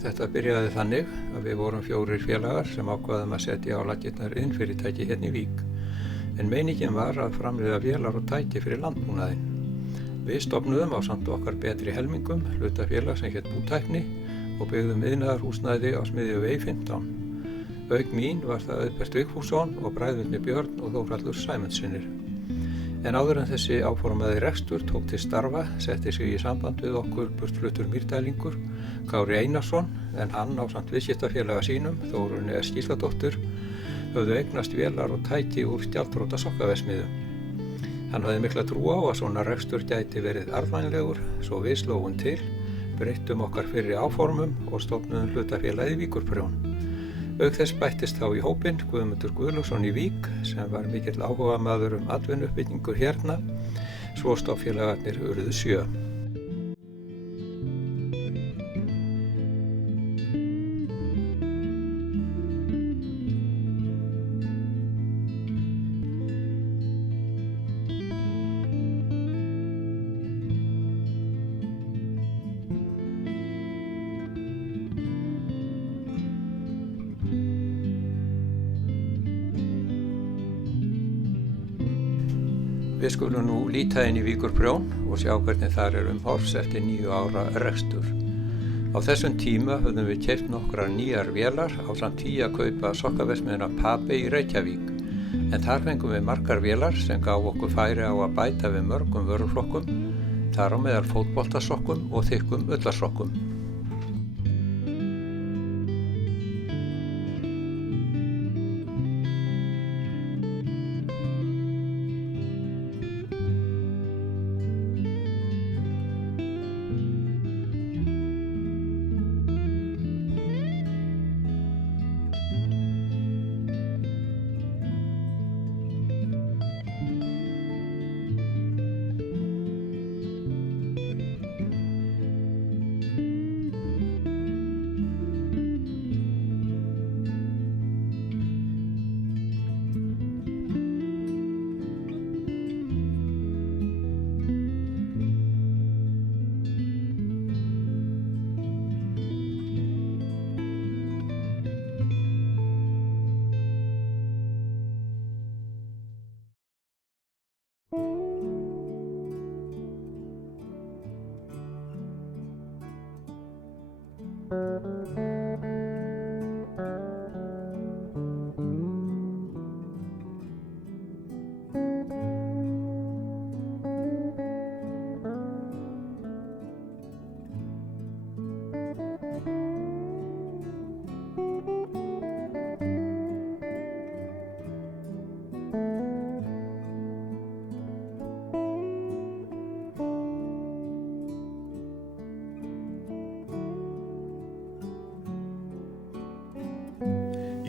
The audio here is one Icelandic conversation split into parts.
Þetta byrjaði þannig að við vorum 4 félagar sem ákvaðum að setja á laggirnar iðnfyrirtæki hérna í Vík. En meiningin var að framleiða vélar og tæki fyrir landbúnaðinn. Við stofnuðum ásamt okkar betri helmingum hlutafélag sem hét Bútækni og byggðum iðnaðarhúsnæði á Smiðjuvegi 15. Auk mín var það Auðbert Vigfússon og bræðurnir Björn og Þórhallur Sæmundssynir. En áður en þessi áformaði rekstur tók til starfa setti sig í samband við okkur burtfluttur Mýrdælingur, Kári Einarsson, en hann ásamt viðskiptafélaga sínum, Þórunni S. Gísladóttur, höfðu eignast vélar og tæki úr gjaldþrota sokkaverksmiðju. Hann hafði mikla trú á að svona rekstur gæti verið arðvænlegur, svo við slógum til, breyttum okkar fyrri áformum og stofnuðum hlutafélagið Víkurprjón. Auk þess bættist þá í hópinn Guðmundur Guðlaugsson í Vík sem var mikill áhugamaður atvinnuuppbyggingu hérna, svo stofnfélagarnir urðu 7. Við skulum nú líta inn í Víkurprjón og sjá hvernig þar horfs eftir 9 ára rekstur. Á þessum tíma höfðum við keypt nokkrar nýjar vélar ásamt því að kaupa sokkaverksmiðjuna Papey í Reykjavík. En þar fengum við margar vélar sem gaf okkur færi á að bæta við mörgum vöruflokkum, þar á meðal fótboltasokkum og þykkum ullarsokkum.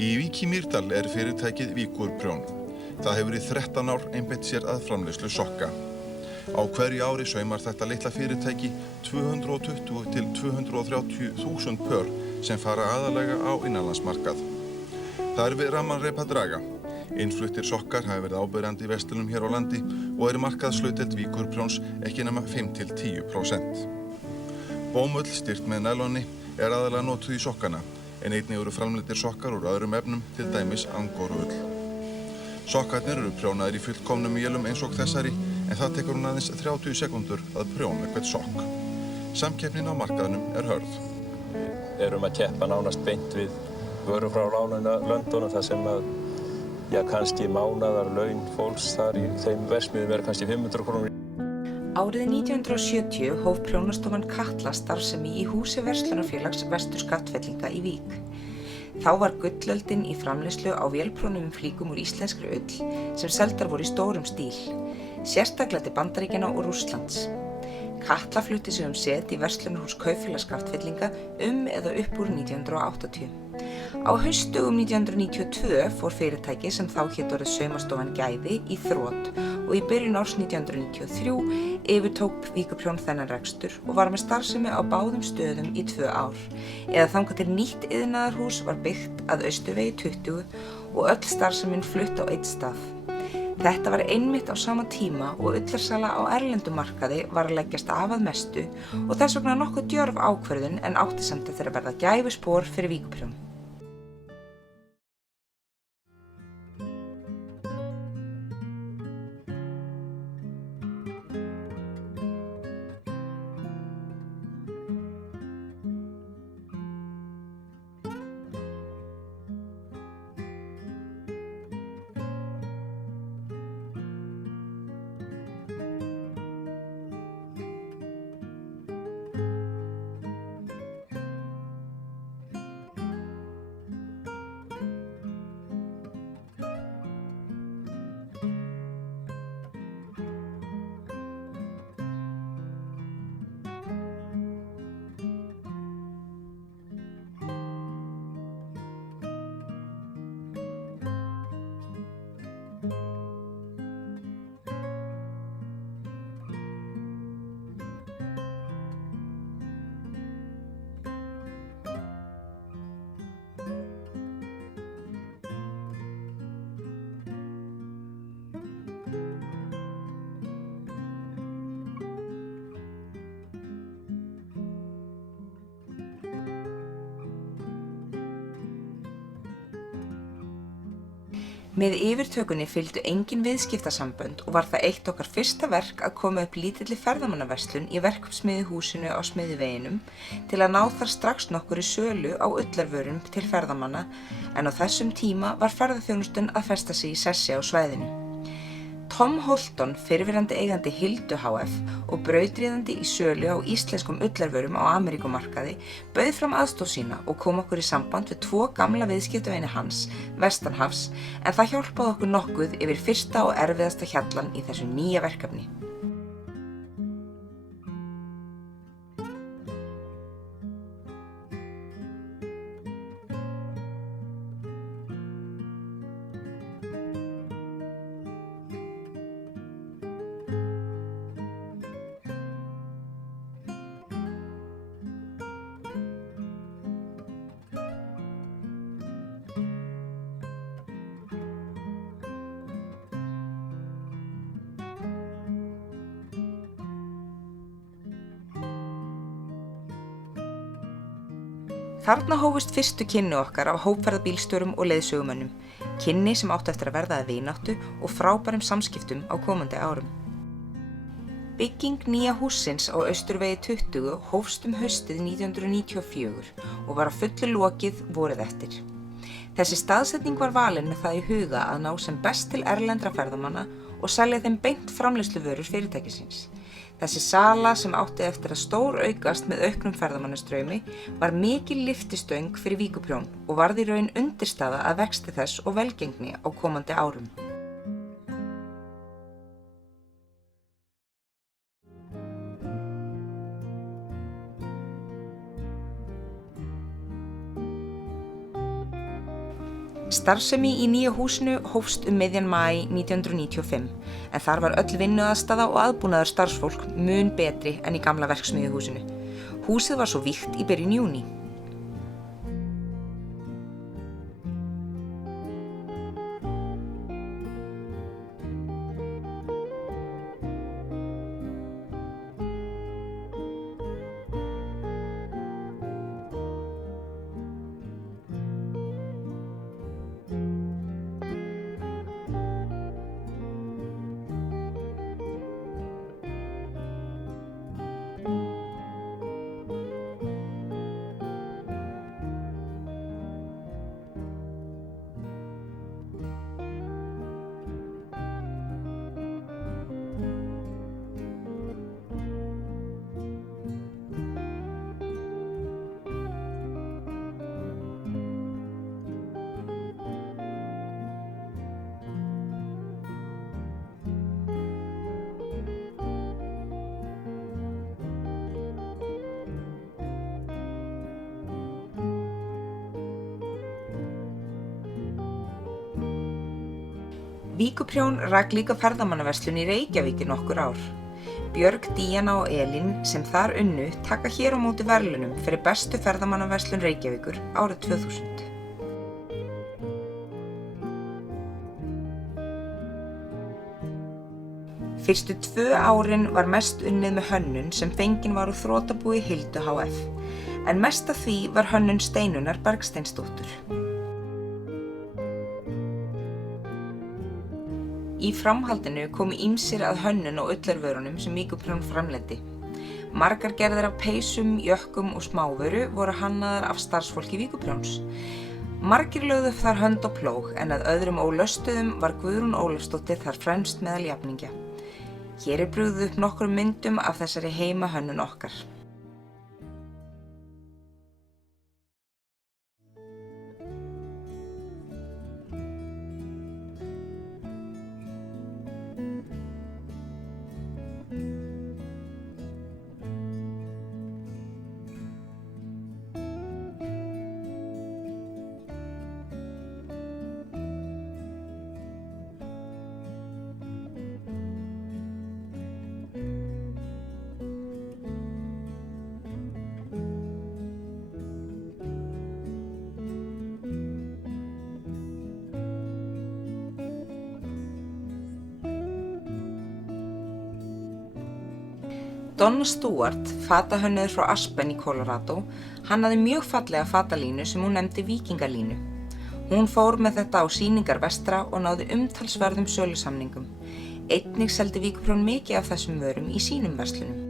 Í Vík í Mýrdal fyrirtækið Víkurprjón. Það hefur í 13 ár einbeitt sér að framleiðslu sokka. Á hverju ári saumar þetta litla fyrirtæki 220 til 230.000 pör sem fara aðallega á innanlandsmarkað. Það við ramman reip að draga. Innfluttir sokkar hafa verið áberandi í verslunum hér á landi og markaðshlutdeild Víkurprjóns ekki nema 5 til 10%. Bómull styrkt með næloni aðalega notuð í sokkana, en einnig eru framleiddir sokkar úr öðrum efnum, til dæmis angóruull. Sokkarnir eru prjónaðir í fullkomnum vélum eins og þessari, en það tekur hún aðeins 30 sekúndur að prjóna hvern sokk. Samkeppnin á markaðnum hörð. Við erum að keppa nánast beint við vörur frá nágrannalöndunum þar sem kannski mánaðarlaun fólks þar í þeim verksmiðjum kannski 500 krónur. Árið 1970 hóf prjónastofan Katla starfsemi í húsi verslunarfélags Vestur-Skaftfellinga í Vík. Þá var gullöldin í framleiðslu á vélprjónuðum flíkum úr íslenskri ull sem seldar voru í stórum stíl, sérstaklega til Bandaríkjanna og Rússlands. Katla flutti sig set í verslunarhús Kaupfélags Skaftfellinga eða upp úr 1980. Á haustdögum 1992 fór fyrirtæki sem þá hét orðið Saumastofan Gæði í þrot og í byrjun árs 1993 yfirtók Víkurprjón þennan rekstur og var með starfsemi á báðum stöðum í 2 ár, eða þangað til nýtt iðnaðarhús var byggt að Austurvegi 20 og öll starfsemin flutt á einn stað. Þetta var einmitt á sama tíma og ullarsala á erlendum markaði var að leggjast af að mestu og þess vegna nokkuð djörf ákvörðun en átti samt eftir að verða gæfuspor fyrir Víkurprjón. Með yfirtökunni fylgdu engin viðskiptasambönd og var það eitt okkar fyrsta verk að koma upp lítilli ferðamannaverslun í verkefnasmiðjuhúsinu á Smiðjuveginum til að ná þar strax nokkurri sölu á ullarvörum til ferðamanna en á þessum tíma var ferðaþjónustan að festa sig í sessi á svæðinu. Tom Holton, fyrrverandi eigandi Hildu HF og brautryðjandi í sölu á íslenskum ullarvörum á Ameríkumarkaði, bauð fram aðstoð sína og kom okkur í samband við 2 gamla viðskiptavini hans, vestanhafs, en það hjálpaði okkur nokkuð yfir fyrsta og erfiðasta hjallan í þessu nýja verkefni. Þarna hófust fyrstu kynni okkar af hópferðabílstjórum og leiðsögumönnum, kynni sem áttu eftir að verða að vináttu og frábærum samskiptum á komandi árum. Bygging nýja hússins á Austurvegi 20 hófst haustið 1994 og var að fullu lokið vorið eftir. Þessi staðsetning var valin með það í huga að ná sem best til erlendra ferðamanna og selja þeim beint framleiðsluvörur fyrirtækisins. Þessi sala sem átti eftir að stóraukast með auknum ferðamannastraumi var mikil lyftistöng fyrir Víkurprjón og varð í raun undirstaða að vexti þess og velgengni á komandi árum. Starfsemi í nýja húsinu hófst miðjan maí 1995 en þar var öll vinnuaðstaða og aðbúnaður starfsfólk mun betri en í gamla verksmiðjuhúsinu. Húsið var svo vígt í byrjun júní. Víkurprjón rak líka ferðamannaverslun í Reykjavík í nokkur ár. Björg, Díana og Elín sem þar unnu taka hér á móti verðlaunum fyrir bestu ferðamannaverslun Reykjavíkur árið 2000. Fyrstu 2 árin var mest unnið með hönnun sem fengin var úr þrotabúi Hildu HF, en mest af því var hönnun Steinunnar Bergsteinsdóttur. Í framhaldinu komu ýmsir að hönnun og ullarvörunum sem Víkurprjón framleiddi. Margar gerðir af peysum, jökkum og smávöru voru hannaðar af starfsfólki Víkurprjóns. Margir lögðu þar hönd og plóg en að öðrum ólöstuðum var Guðrún Ólafsdóttir þar fremst meðal jafningja. Hér brugðið upp nokkrum myndum af þessari heimahönnun okkar. Donna Stewart, fatahönnuður frá Aspen í Colorado, hannaði mjög fallega fatalínu sem hún nefndi Víkingalínu. Hún fór með þetta á sýningar vestra og náði umtalsverðum sölusamningum. Einnig seldi Víkurprjón mikið af þessum vörum í sínum verslunum.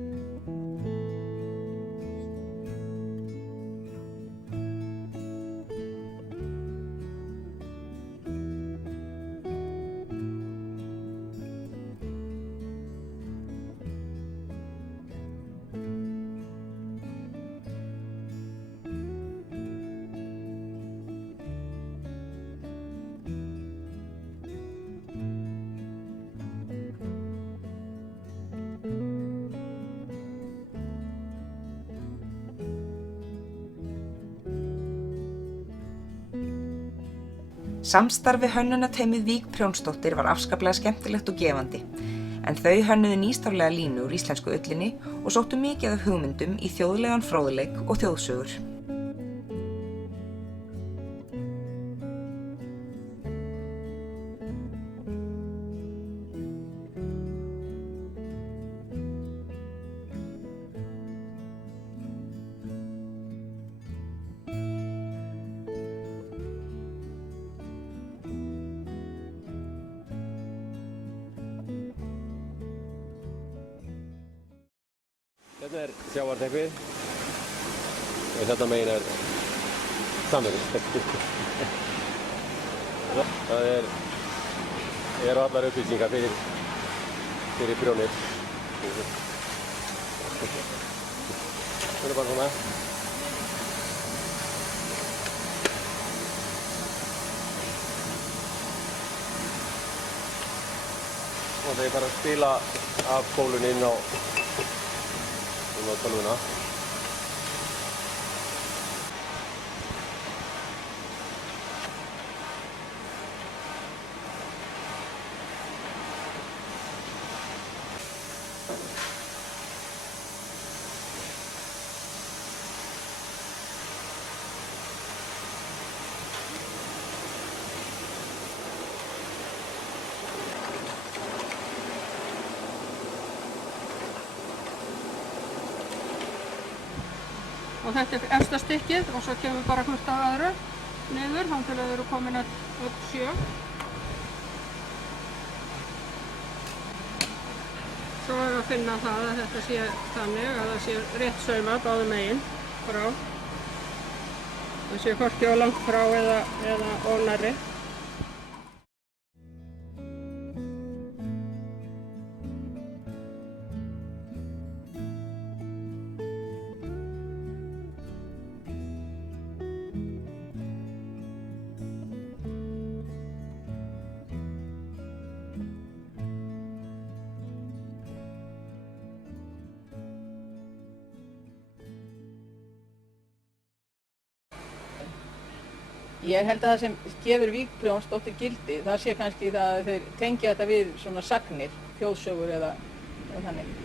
Samstarf við hönnunarteymið Vík Prjónsdóttir var afskaplega skemmtilegt og gefandi, en þau hönnuðu nýstárlega línu úr íslensku ullinni og sóttu mikið af hugmyndum í þjóðlegan fróðleik og þjóðsögur. Hérna sjávarteppið og þetta megin samverðin. Það eru allar upplýsingar fyrir prjónið. Það er bara svona. Og það er bara að spila af bólunni inn á tölvuna. Og þetta er efsta stykkið og svo kemur bara hvort af öðru niður þangað til þau eru komin öll 7. Svo erum við að finna það að þetta sé þannig að það sé rétt saumað báðum megin frá. Það sé hvorki á langt frá eða of nærri. Ég held að það sem gefur Vík Prjónsdóttir gildi, það sé kannski það að þeir tengja þetta við svona sagnir, þjóðsögur eða þannig.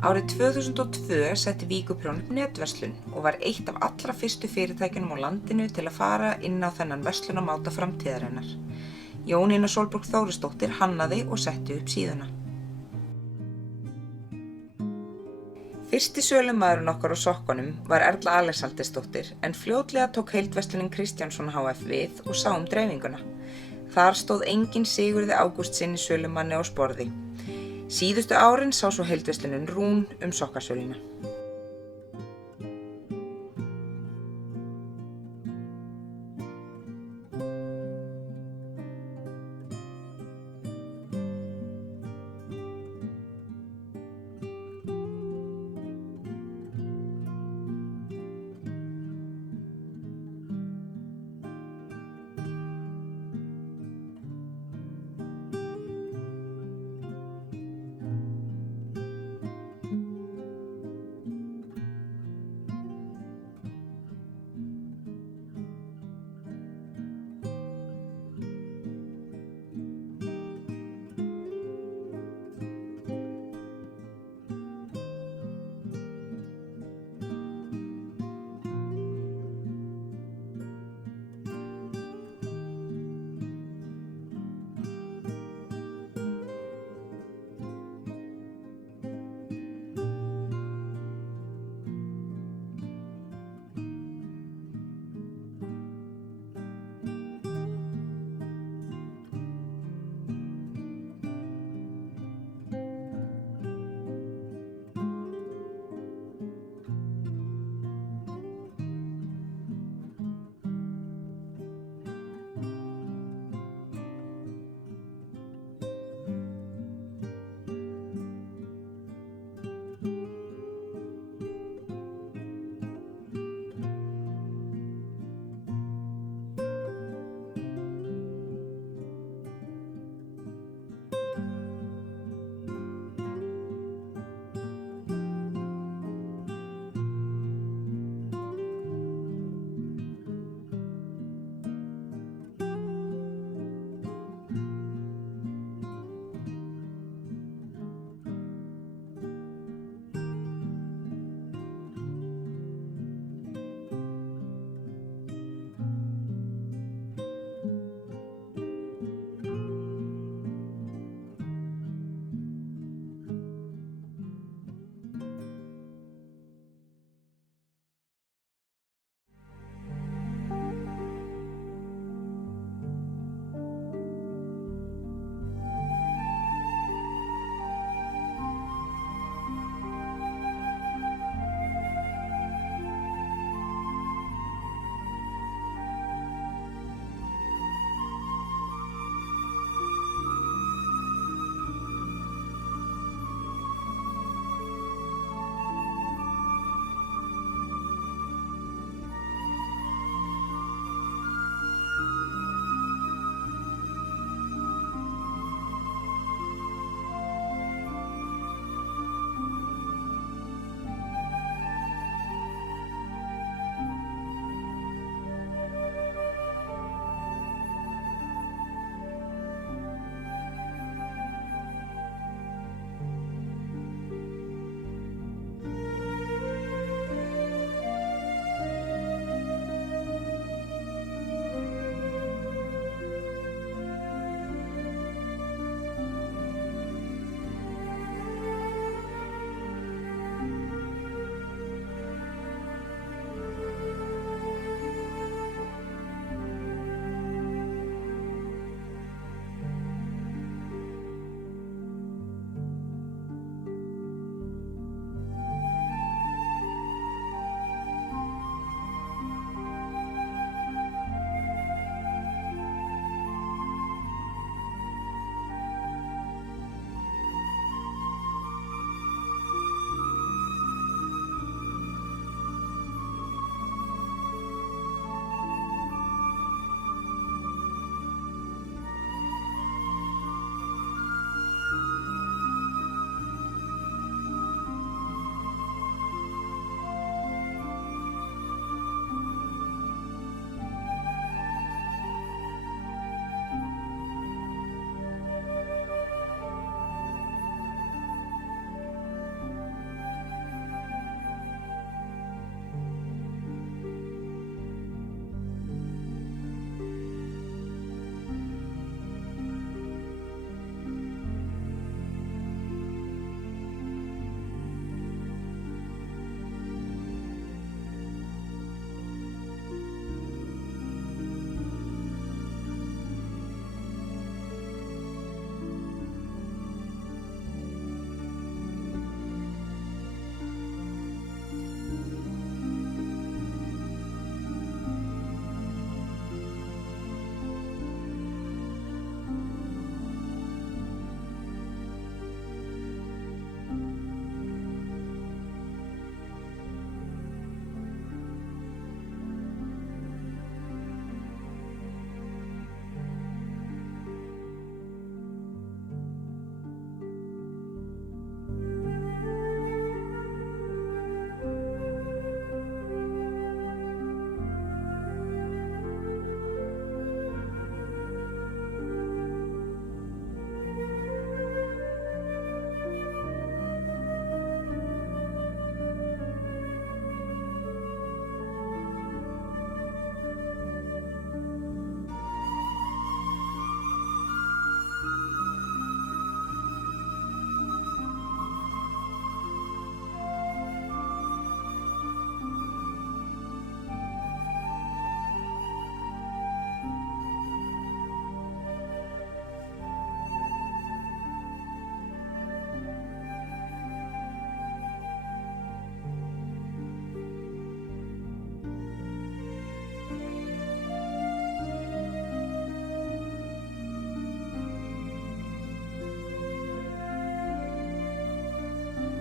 Árið 2002 setti Víkurprjón upp netverslun og var eitt af allra fyrstu fyrirtækjunum á landinu til að fara inn á þennan verslunarmáta framtíðarinnar. Jónína Sólborg Þórisdóttir hannaði og setti upp síðuna. Fyrsti sölumaðurinn okkar á sokkunum var Erla Alexandersdóttir en fljótlega tók heildverslunin Kristjánsson HF við og sá dreifinguna. Þar stóð enginn Sigurði Ágústssyni sölumanni á sporði. Síðustu árin sá svo heildverslunin Rún sokkasöluna.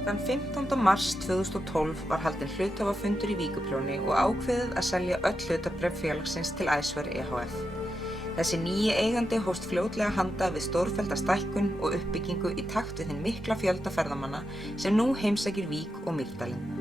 Þann 15. mars 2012 var haldinn hluthafafundur í Víkurprjóni og ákveðið að selja öll hlutabréf félagsins til Æsver ehf. Þessi nýji eigandi hófst fljótlega handa við stórfellda stækkun og uppbyggingu í takt við hinn mikla fjölda ferðamanna sem nú heimsækir Vík og Mýrdalinn.